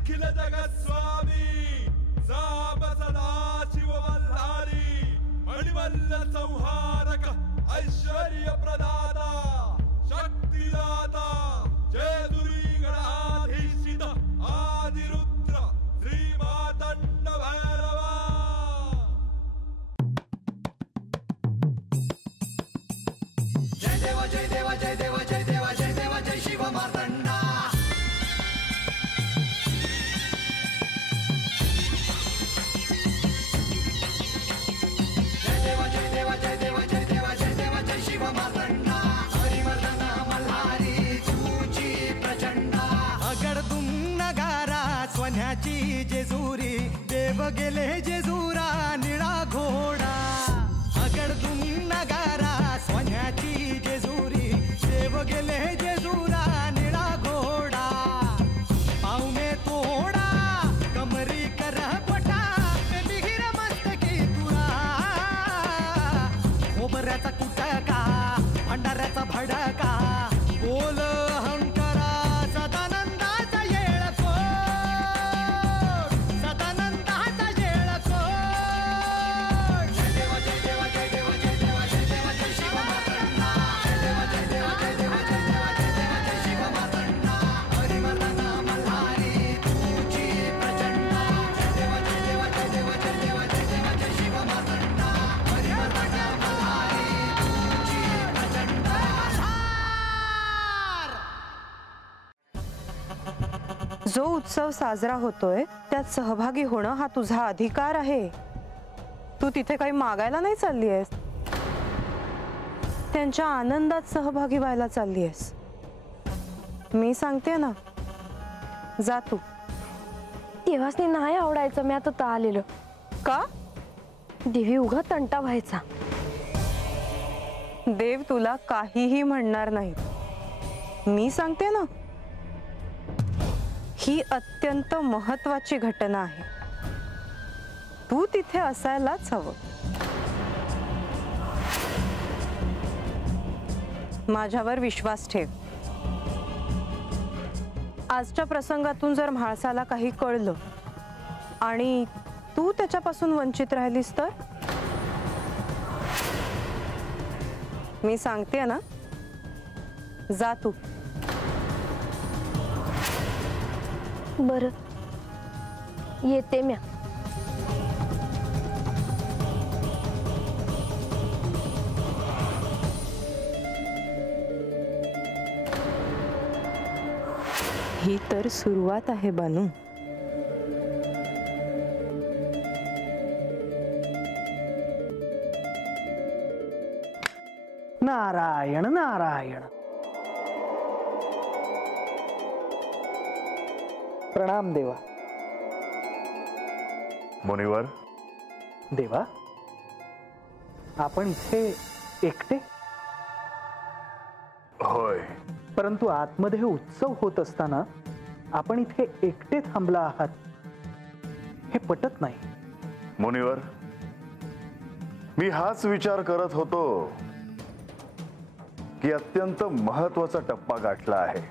अखिल जगत स्वामी साब सदा शिव मल्हारी मणिमल्ल संहारक ऐश्वर्य प्रदाता शक्तिदाता जय दुरी गणाधीशित आदिरुद्र श्री मातंड भैरवा। जय देव जय देव जय देव जय देव जय देव जय शिव मार्तंडा। जय देव जय देव जय देव जय देव जय देव जय शिव मार्तंडा। हरिवर्धन मल्हारी तुझी प्रचंडा। अगडदुम नगारा सोन्याची जेजुरी देव गेले जेजुरा निळा घोडा। अगडदुम नगारा सोन्याची जेजुरी देव गेले जेजुरा निळा घोडा। पाऊ में तोडा कमरी कर पटा बिहिर मस्तकी तुरा। खोबऱ्याचा कुटका भंडाऱ्याचा भडका बोल अहंकारा सदानंदाचा येळकोट सदानंदाचा येळकोट। जय देव जय देव जय देव जय देव जय देव जय शिव मार्तंडा। जय देव जय देव जय देव जय देव जय देव जय शिव मार्तंडा। हरिवर्धन मल्हारी तुझी प्रचंडा। जय देव जय देव जय देव जय देव जय देव जय शिव मार्तंडा। हरिवर्धन मल्हारी तुझी प्रचंडा। जो उत्सव साजरा होतोय त्यात सहभागी होणं हा तुझा अधिकार आहे। तू तिथे काही मागायला नाही चालली आहेस, त्यांच्या आनंदात सहभागी व्हायला चालली आहेस। मी सांगते ना, जा तू। तेव्हाच नाही आवडायचं मी आता आलेलं का? देवी उगा तंटा व्हायचा। देव तुला काहीही म्हणणार नाही, मी सांगते ना। ही अत्यंत महत्त्वाची घटना आहे, तू तिथे असायलाच हवं। माझ्यावर विश्वास ठेव। आजच्या प्रसंगातून जर म्हाळसाला काही कळलं आणि तू त्याच्यापासून वंचित राहिलीस तर? मी सांगते ना, जा तू। बर येते म्या। ही तर सुरुवात आहे बानू। नारायण नारायण। प्रणाम देवा। मुनिवर, देवा आपण इथे एकटे? होय, परंतु आतमध्ये उत्सव होत असताना आपण इथे एकटे थांबला आहात हे पटत नाही। मुनिवर, मी हाच विचार करत होतो की अत्यंत महत्त्वाचा टप्पा गाठला आहे।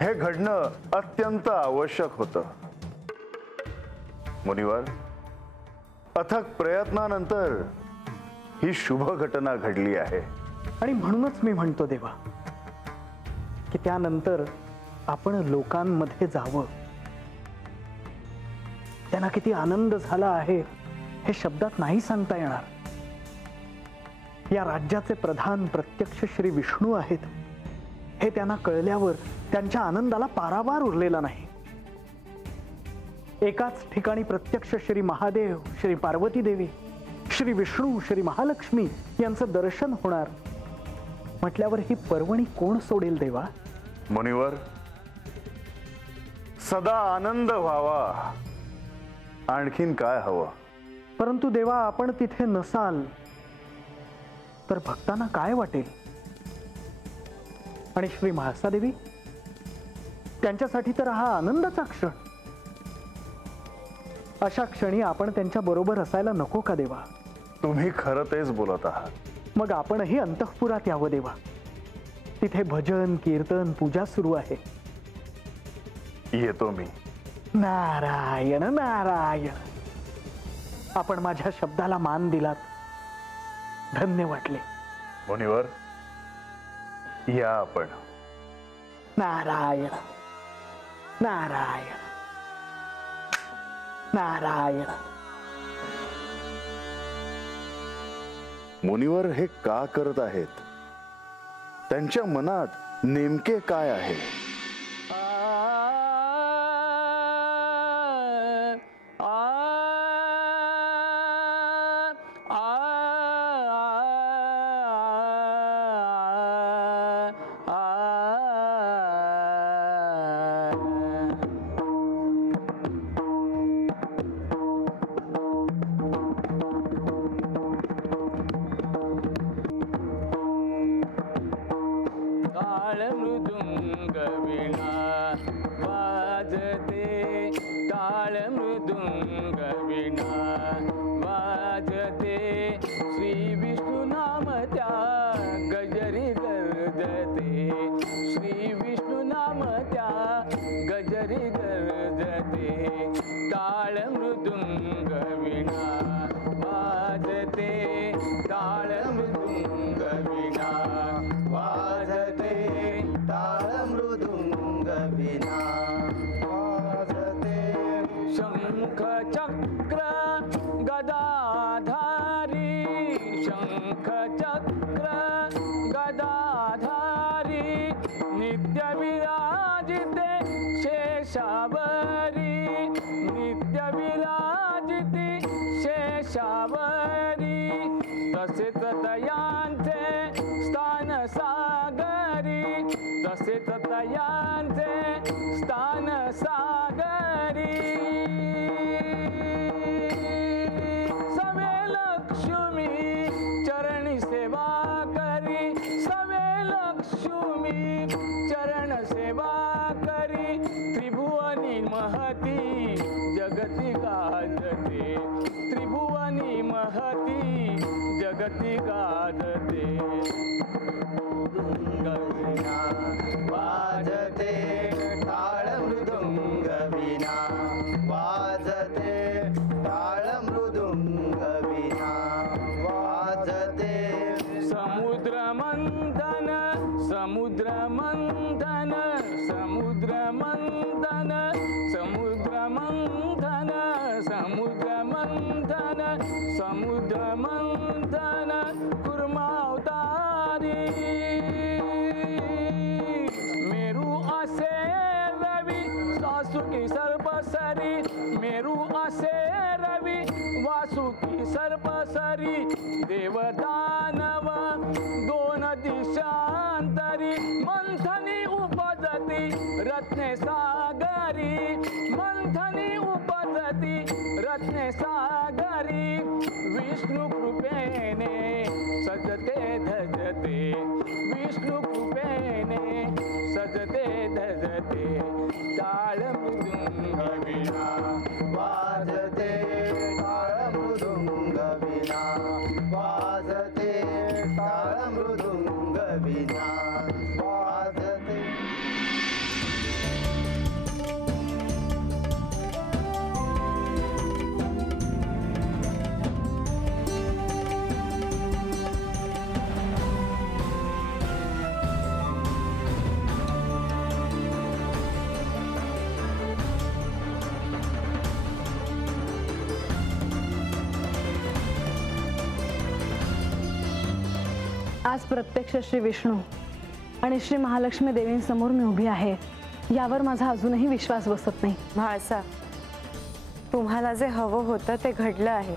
हे घडणं अत्यंत आवश्यक होतं। मुनिवर, अथक प्रयत्नानंतर ही शुभ घटना घडली आहे आणि म्हणूनच मी म्हणतो देवा की त्यानंतर आपण लोकांमध्ये जावं। त्यांना किती आनंद झाला आहे हे शब्दात नाही सांगता येणार। या राज्याचे प्रधान प्रत्यक्ष श्री विष्णू आहेत हे त्यांना कळल्यावर त्यांच्या आनंदाला पारावार उरलेला नाही। एकाच ठिकाणी प्रत्यक्ष श्री महादेव, श्री पार्वती देवी, श्री विष्णू, श्री महालक्ष्मी यांचं दर्शन होणार म्हटल्यावर ही पर्वणी कोण सोडेल देवा? मुनिवर, सदा आनंद व्हावा, आणखीन काय हवं? परंतु देवा आपण तिथे नसाल तर भक्तांना काय वाटेल? आणि श्री म्हाळसा देवी त्यांच्यासाठी तर हा आनंदाचा क्षण। अशा क्षणी आपण त्यांच्या बरोबर असायला नको का देवा? तुम्ही खरं तेच बोलत आहात। मग आपणही अंतःपुरात यावं देवा। तिथे भजन कीर्तन पूजा सुरू आहे। येतो मी. नारायण नारायण. आपण माझ्या शब्दाला मान दिलात, धन्य वाटले. मुनिवर, या आपण. नारायण नारायण नारायण. मुनिवर हे का करत आहेत? त्यांच्या मनात नेमके काय आहे? आज प्रत्यक्ष श्री विष्णू आणि श्री महालक्ष्मी देवींसमोर मी उभी आहे, यावर माझा अजूनही विश्वास बसत नाही. म्हाळसा, तुम्हाला जे हवं होतं ते घडलं आहे,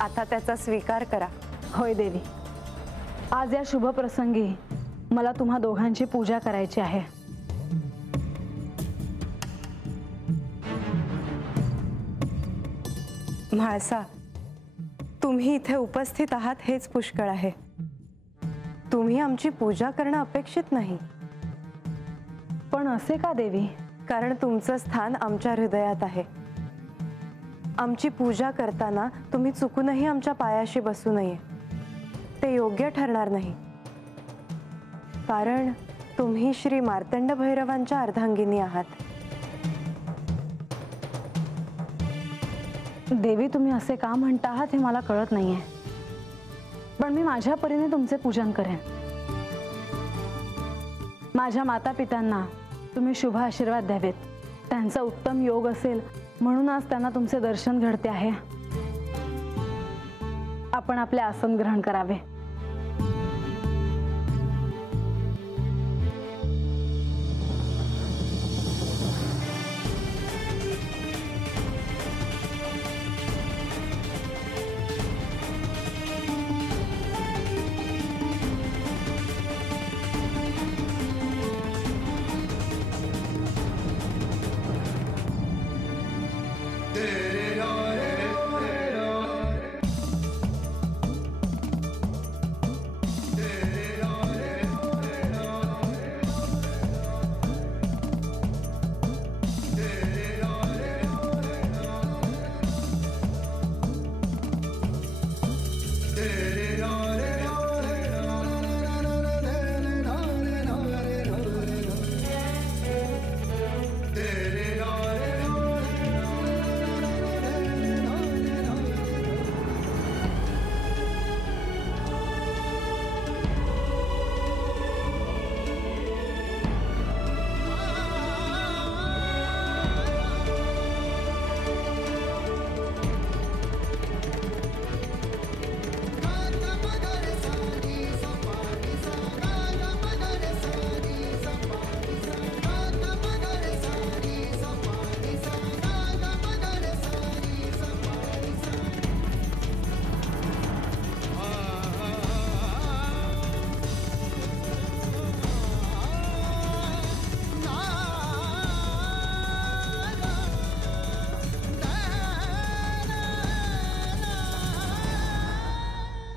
आता त्याचा स्वीकार करा. होय देवी, आज या शुभ प्रसंगी मला तुम्हा दोघांची पूजा करायची आहे. म्हाळसा, तुम्ही इथे उपस्थित आहात हेच पुष्कळ आहे. तुम्ही आमची पूजा करणं अपेक्षित नाही. पण असे का देवी? कारण तुमचं स्थान आमच्या हृदयात आहे. आमची पूजा करताना तुम्ही चुकूनही आमच्या पायाशी बसू नये, ते योग्य ठरणार नाही. कारण तुम्ही श्री मार्तंड भैरवांच्या अर्धांगिनी आहात. देवी, तुम्ही असे का म्हणता आहात हे मला कळत नाहीये, पण मी माझ्या परीने तुमचे पूजन करेन. माझ्या माता पित्यांना तुम्ही शुभ आशीर्वाद द्यावेत. त्यांचा उत्तम योग असेल म्हणून आज त्यांना तुमचे दर्शन घडते आहे. आपण आपले आसन ग्रहण करावे.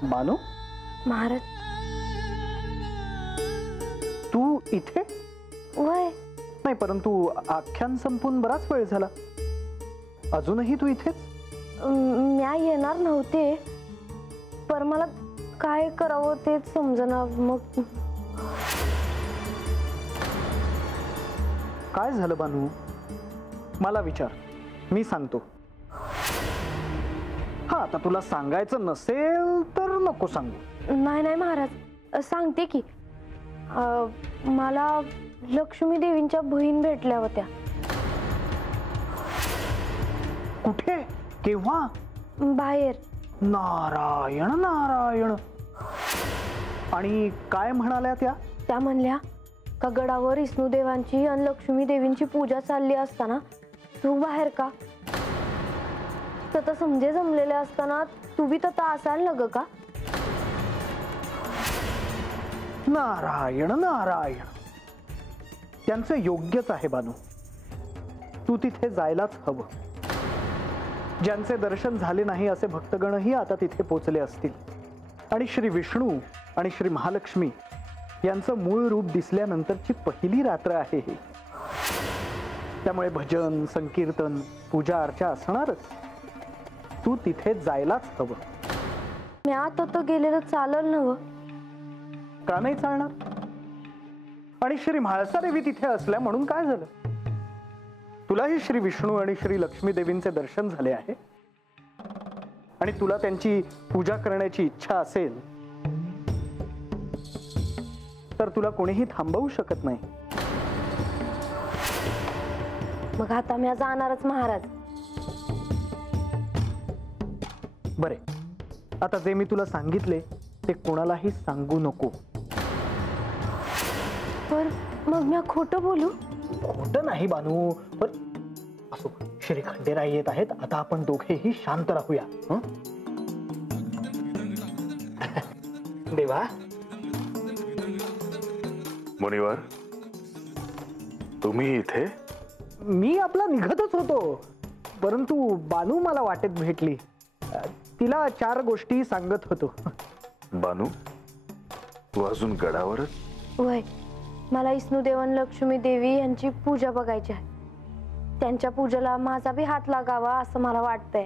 बानू, महाराज. तू इथे? वय नाही, परंतु आख्यान संपून बराच वेळ झाला, अजूनही तू इथेच? म्या येणार नव्हते, पर मला काय करावं तेच समजना. मग काय झालं बानू? मला विचार, मी सांगतो. हा, आता तुला सांगायचं नसेल तर नको सांगू. नाही नाही महाराज, सांगते की. मला लक्ष्मी देवींच्या बहीण भेटल्या होत्या. कुठे? केव्हा? बाहेर. नारायण नारायण. आणि काय म्हणाल्या त्या? त्या म्हणल्या का गडावर विष्णुदेवांची आणि लक्ष्मी देवींची पूजा चालली असताना तू बाहेर का? तर समजे जमलेले असताना तू बी तर असाल न का? नारायण नारायण. त्यांचं योग्यच आहे बानू, तू तिथे जायलाच हवं. ज्यांचे दर्शन झाले नाही असे भक्तगणही आता तिथे पोचले असतील. आणि श्री विष्णू आणि श्री महालक्ष्मी यांचं मूळ रूप दिसल्यानंतरची पहिली रात्र आहे ही. त्यामुळे भजन, संकीर्तन, पूजा अर्चा असणारच. तू तिथे जायलाच हवं. मी आता तर गेलेलं चालल नव? का नाही चालणार? आणि श्री म्हाळसा देवी तिथे असल्या म्हणून काय झालं? तुलाही श्री विष्णू आणि श्री लक्ष्मी देवींचे दर्शन झाले आहे आणि तुला त्यांची पूजा करण्याची इच्छा असेल तर तुला कोणीही थांबवू शकत नाही. मग आता मी जाणारच महाराज. बरे, आता जे मी तुला सांगितले ते कोणालाही सांगू नको. पर मग मी खोटं बोलू? खोटं नाही बानू. पण असो, श्री खंडेराय येत आहेत, आता आपण दोघेही शांत राहूया. देवा. मुनिवर, तुम्ही इथे? मी आपला निघतच होतो, परंतु बानू मला वाटेत भेटली. तिला 4 गोष्टी सांगत होतो. बानू, तू अजून गडावरच? वय, मला विष्णुदेव आणि लक्ष्मी देवी यांची पूजा बघायची आहे. त्यांच्या पूजेला माझा बी हात लागावा असं मला वाटतंय.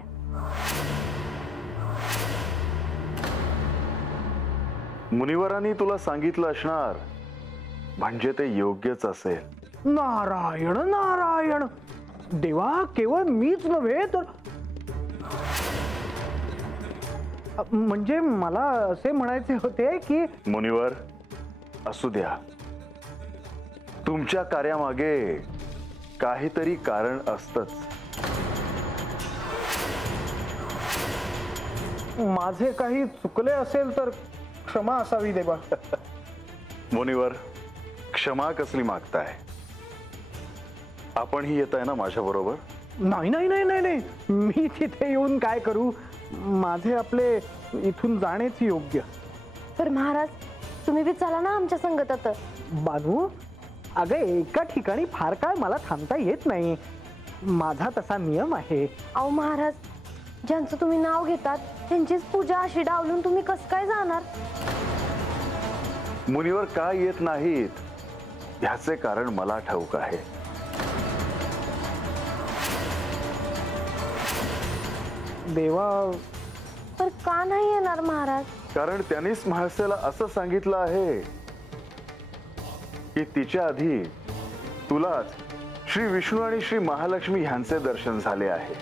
मुनिवरांनी तुला सांगितलं असणार, म्हणजे ते योग्यच असेल. नारायण नारायण. देवा, केवळ मीच नव्हे तर म्हणजे मला असे म्हणायचे होते की मुनिवर, असू द्या. तुमच्या कार्यामागे काहीतरी कारण असतंच. माझे काही चुकले असेल तर क्षमा असावी देवा. मुनिवर, क्षमा कसली मागताय? आपणही येताय ना माझ्या बरोबर? नाही नाही नाही नाही नाही, मी तिथे येऊन काय करू? माझे आपले इथून जाणेच योग्य. पर महाराज तुम्ही बी चला ना आमच्या संगतात. बानू, अगं एका ठिकाणी फार काळ मला थांबता येत नाही. माझा तसा नियम आहे. अहो महाराज, ज्यांचं तुम्ही नाव घेतात त्यांचीच पूजा अशी डावलून तुम्ही कसं काय जाणार? मुनिवर का येत नाहीत ह्याचे कारण मला ठाऊक आहे. देवा, पर का नाही येणार महाराज? कारण त्यांनीच म्हाळसेला असं सांगितलं आहे की तिच्या आधी तुलाच श्री विष्णू आणि श्री महालक्ष्मी ह्यांचे दर्शन झाले आहे.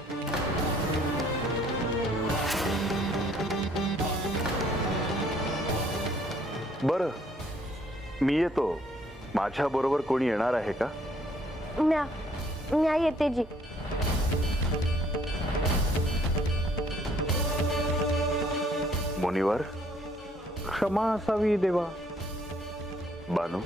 बरं, मी येतो. माझ्या बरोबर कोणी येणार आहे का? म्या येते जी. मुनिवर, क्षमा असावी देवा. बानू,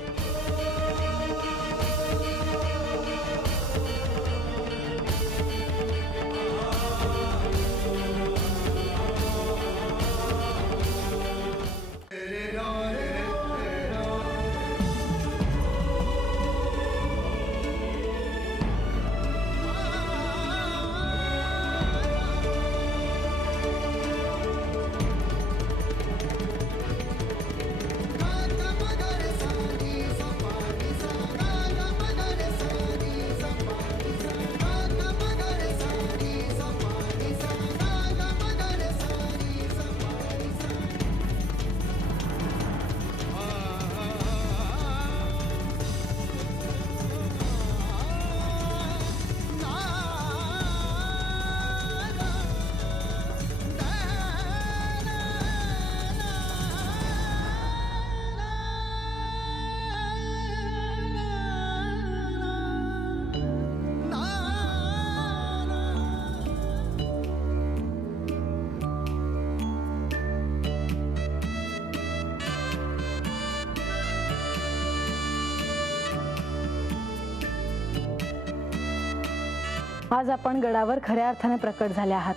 आज आपण गडावर खऱ्या अर्थाने प्रकट झाले आहात.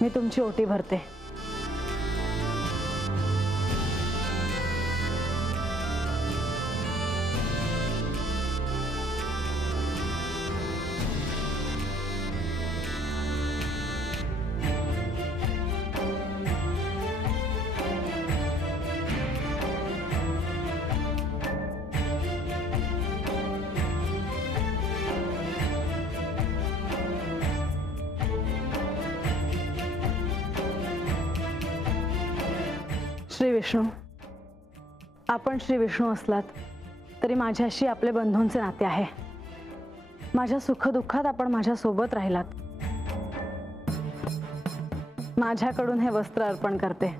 मी तुमची ओटी भरते. श्री विष्णू, आपण श्री विष्णू असलात तरी माझ्याशी आपले बंधूंचे नाते आहे. माझ्या सुखदुःखात आपण माझ्या सोबत राहिलात. माझ्याकडून हे वस्त्र अर्पण करते.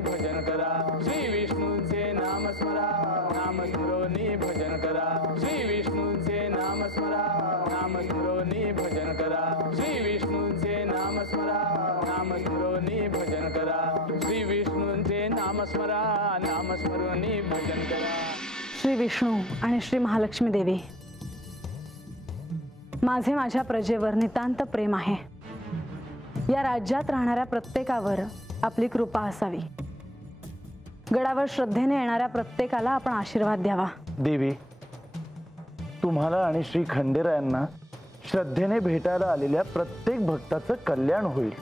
भजन करा. श्री विष्णूंचे नाम स्मरा, नाम स्मरोनी भजन करा. श्री विष्णूंचे नाम स्मरा, नाम स्मरोनी भजन करा. श्री विष्णूंचे नाम स्मरा, नाम स्मरोनी भजन करा. श्री विष्णूंचे नाम स्मरा, नाम स्मरोनी भजन करा. श्री विष्णू आणि श्री महालक्ष्मी देवी, माझे माझ्या प्रजेवर नितांत प्रेम आहे. या राज्यात राहणाऱ्या प्रत्येकावर आपली कृपा असावी. गडावर श्रद्धेने येणाऱ्या प्रत्येकाला आपण आशीर्वाद द्यावा. देवी, तुम्हाला आणि श्री खंडेरायांना श्रद्धेने भेटायला आलेल्या प्रत्येक भक्ताचं कल्याण होईल,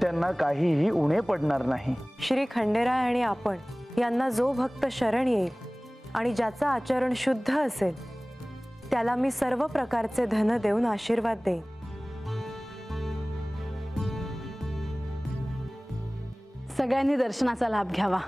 त्यांना काहीही उणे पडणार नाही. श्री खंडेराय आणि आपण यांना जो भक्त शरण येईल आणि ज्याचं आचरण शुद्ध असेल त्याला मी सर्व प्रकारचे धन देऊन आशीर्वाद देईन. सगळ्यांनी दर्शनाचा लाभ घ्यावा.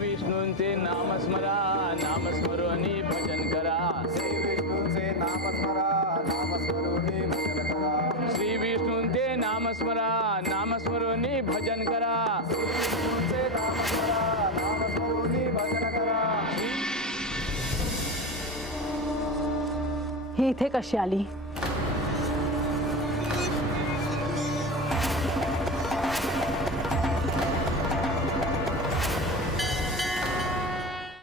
विष्णूंचे नामस्मरा, नामस्मरोनी भजन करा. श्री विष्णूचे नामस्मरा, नामस्मरोनी भजन करा. श्री विष्णूंचे नामस्मरा, नामस्मरोनी भजन करा. विष्णूचे नामस्मरा, नामस्मरोनी भजन करा. ही इथे कशी आली?